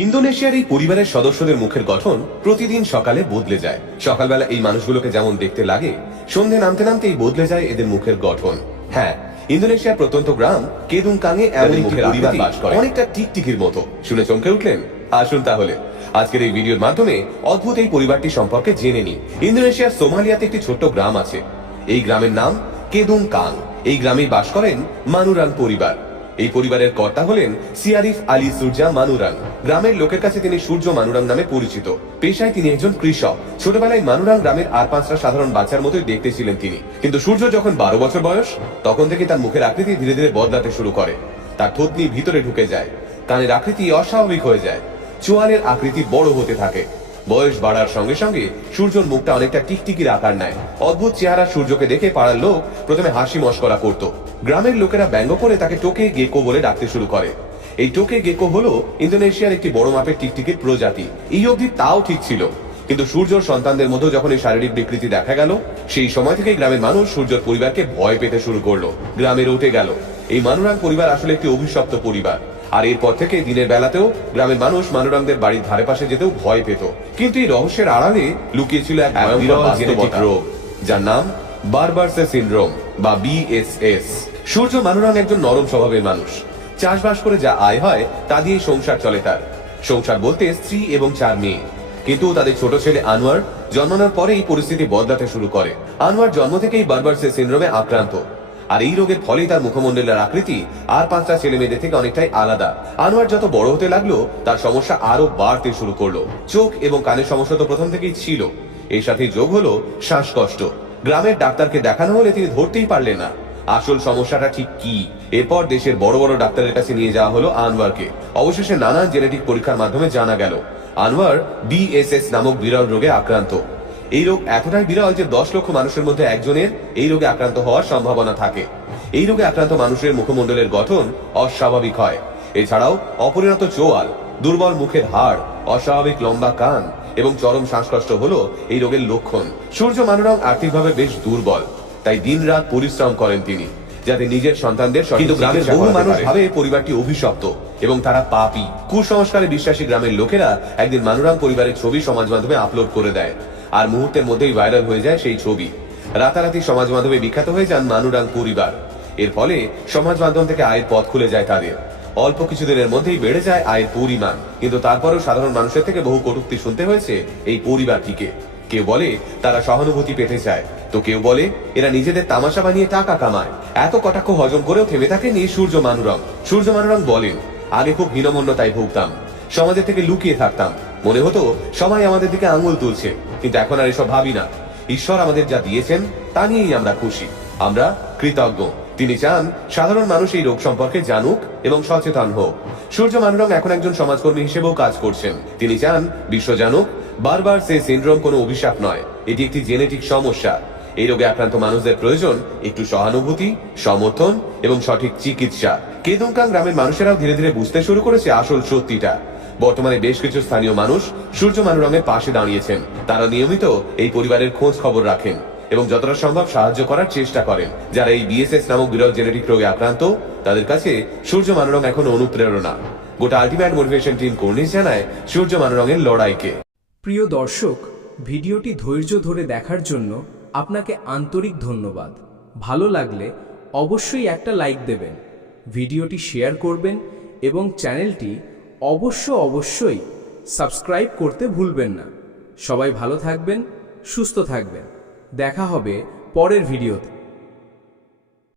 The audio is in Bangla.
ইন্দোনেশিয়ার এই পরিবারের সদস্যদের মুখের গঠন প্রতিদিন সকালে বদলে যায়। সকালবেলা এই মানুষগুলোকে যেমন দেখতে লাগে সন্ধে নামতে নামতেই বদলে যায় এদের মুখের গঠন। হ্যাঁ ইন্দোনেশিয়ার প্রত্যন্ত গ্রাম কেদুং এমন একটি পরিবার বাস করে। অনেকটা টিকটিকির মতো। শুনে চমকে উঠলেন? আসুন তাহলে। আজকের এই ভিডিওর মাধ্যমে অদ্ভুত এই পরিবারটি সম্পর্কে জেনে নি ইন্দোনেশিয়ার সোমালিয়াতে একটি ছোট্ট গ্রাম আছে। এই গ্রামের নাম কেদুং কাং এই গ্রামেই বাস করেন মানুরাং পরিবার। এই পরিবারের কর্তা হলেন সিয়ারিফ আলী সুরজা মানুরাং। গ্রামের লোকের কাছে তিনি সূর্য মানুরাং নামে পরিচিত। পেশায় তিনি একজন কৃষক। ছোটবেলায় মানুরাং গ্রামের আর পাঁচটা সাধারণ বাচ্চার মতোই দেখতে ছিলেন তিনি। কিন্তু সূর্য যখন বারো বছর বয়স, তখন থেকে তার মুখের আকৃতি ধীরে ধীরে বদলাতে শুরু করে। তার থতনি ভিতরে ঢুকে যায়। কানের আকৃতি অস্বাভাবিক হয়ে যায়। চোয়ালের আকৃতি বড় হতে থাকে। বয়স বাড়ার সঙ্গে সঙ্গে সূর্যর মুখটা অনেকটা টিকটিকির আকার নেয়। অদ্ভুত চেহারা সূর্যকে দেখে পাড়ার লোক প্রথমে হাসি মস্করা করত। গ্রামের লোকেরা ব্যঙ্গ করে তাকে টোকে গেকো বলে ডাকতে শুরু করে। এই টোকে গেকো হলো ইন্দোনেশিয়ার একটি বড় মাপের টিকটিকির প্রজাতি। এই অবধি তাও ঠিক ছিল। কিন্তু সূর্যর সন্তানদের মধ্যে যখন এই শারীরিক বিকৃতি দেখা গেল, সেই সময় থেকে গ্রামের মানুষ সূর্যর পরিবারকে ভয় পেতে শুরু করল। গ্রামের উঠে গেল। এই মানুরাং পরিবার আসলে একটি অভিশপ্ত পরিবার। আর এরপর থেকে দিনের বেলাতেও গ্রামের মানুষ মানুরামদের বাড়ির ধারে পাশে যেতেও ভয় পেত। কিন্তু এই রহস্যের আড়ালে লুকিয়েছিল এক জেনেটিক রোগ যার নাম বারবারসে সিনড্রোম বা বিএসএস সূর্য মানুরাং একজন নরম স্বভাবের মানুষ। চাষবাস করে যা আয় হয় তা দিয়ে সংসার চলে তার। সংসার বলতে স্ত্রী এবং চার মেয়ে। কিন্তু তাদের ছোট ছেলে আনোয়ার জন্মানোর পরেই পরিস্থিতি বদলাতে শুরু করে। আনোয়ার জন্ম থেকেই বারবারসে সিন্ড্রোমে আক্রান্ত। আর এই রোগের ফলেই তার মুখমণ্ডলের আকৃতি। আর পাঁচটা ছেলে মেয়েদের থেকে অনেকটাই আলাদা। আনোয়ার যত বড় হতে লাগল, তার সমস্যা আরও বাড়তে শুরু করল। চোখ এবং কানের সমস্যা তো প্রথম থেকেই ছিল। এর সাথে যোগ হলো শ্বাসকষ্ট। গ্রামের ডাক্তারকে দেখানো হলে তিনি ধরতেই পারলেন না। আসল সমস্যাটা ঠিক কি? এরপর দেশের বড় বড় ডাক্তারের কাছে নিয়ে যাওয়া হলো আনোয়ারকে। অবশেষে নানান জেনেটিক পরীক্ষার মাধ্যমে জানা গেল, আনোয়ার বিএসএস নামক বিরল রোগে আক্রান্ত। এই রোগ এতটাই বিরল যে দশ লক্ষ মানুষের মধ্যে একজনের এই রোগে আক্রান্ত হওয়ার সম্ভাবনা থাকে। এই রোগে আক্রান্ত মানুষের মুখমণ্ডলের গঠন অস্বাভাবিক হয়। এছাড়াও অপরিণত চোয়াল দুর্বল মুখের হাড় অস্বাভাবিক লম্বা কান এবং চরম শ্বাসকষ্ট হলো এই রোগের লক্ষণ। সূর্য মানুরং আর্থিকভাবে বেশ দুর্বল তাই দিনরাত পরিশ্রম করেন তিনি যাতে নিজের সন্তানদের কিন্তু গ্রামের বহু মানুষ ভাবে পরিবারটি অভিশপ্ত এবং তারা পাপী। কুসংস্কারে বিশ্বাসী গ্রামের লোকেরা একদিন মানুরাম পরিবারের ছবি সমাজ মাধ্যমে আপলোড করে দেয়। আর মুহূর্তের মধ্যেই ভাইরাল হয়ে যায় সেই ছবি। রাতারাতি সমাজ মাধ্যমে বিখ্যাত হয়ে যান মানুরাং পরিবার। এর ফলে সমাজ মাধ্যম থেকে আয়ের পথ খুলে যায় তাদের। অল্প কিছুদিনের মধ্যেই বেড়ে যায় আয়ের পরিমাণ। কিন্তু তারপরেও সাধারণ মানুষের থেকে বহু কটূক্তি শুনতে হয়েছে এই পরিবারটিকে। কেউ বলে, তারা সহানুভূতি পেতে চায়। তো কেউ বলে, এরা নিজেদের তামাশা বানিয়ে টাকা কামায়। এত কটাক্ষ হজম করেও থেমে থাকেন এই সূর্য মানুরং সূর্য মানুরং বলেন, আগে খুব হীনমন্যতায় ভুগতাম। সমাজের থেকে লুকিয়ে থাকতাম। মনে হতো, সবাই আমাদের দিকে আঙুল তুলছে, কিন্তু এখন আর এসব ভাবি না। ঈশ্বর আমাদের যা দিয়েছেন, তা নিয়েই আমরা খুশি। আমরা কৃতজ্ঞ। তিনি চান, সাধারণ মানুষ এই রোগ সম্পর্কে জানুক এবং সচেতন হোক। সূর্য মানরং এখন একজন সমাজকর্মী হিসেবেও কাজ করছেন। তিনি চান, বিশ্ব জানুক। বারবার সে সিনড্রোম কোনো অভিশাপ নয়। এটি একটি জেনেটিক সমস্যা। এই রোগে আক্রান্ত মানুষদের প্রয়োজন একটু সহানুভূতি, সমর্থন এবং সঠিক চিকিৎসা। কেদুমকাং গ্রামের মানুষেরাও ধীরে ধীরে বুঝতে শুরু করেছে আসল সত্যিটা। বর্তমানে বেশ কিছু স্থানীয় মানুষ সূর্য মানুরঙের পাশে দাঁড়িয়েছেন। তারা নিয়মিত এই পরিবারের খোঁজ খবর রাখেন এবং যতটা সম্ভব সাহায্য করার চেষ্টা করেন। যারা এই বিএসএস নামক বিরল জেনেটিক রোগে আক্রান্ত, তাদের কাছে সূর্য মানুরং এখন অনুপ্রেরণা। গোটা আলটিমেট মোটিভেশন টিম কর্নিশ জানায় সূর্য মানুরঙের লড়াইকে। প্রিয় দর্শক, ভিডিওটি ধৈর্য ধরে দেখার জন্য আপনাকে আন্তরিক ধন্যবাদ। ভালো লাগলে অবশ্যই একটা লাইক দেবেন। ভিডিওটি শেয়ার করবেন এবং চ্যানেলটি অবশ্য অবশ্যই সাবস্ক্রাইব করতে ভুলবেন না। সবাই ভালো থাকবেন, সুস্থ থাকবেন। দেখা হবে পরের ভিডিওতে।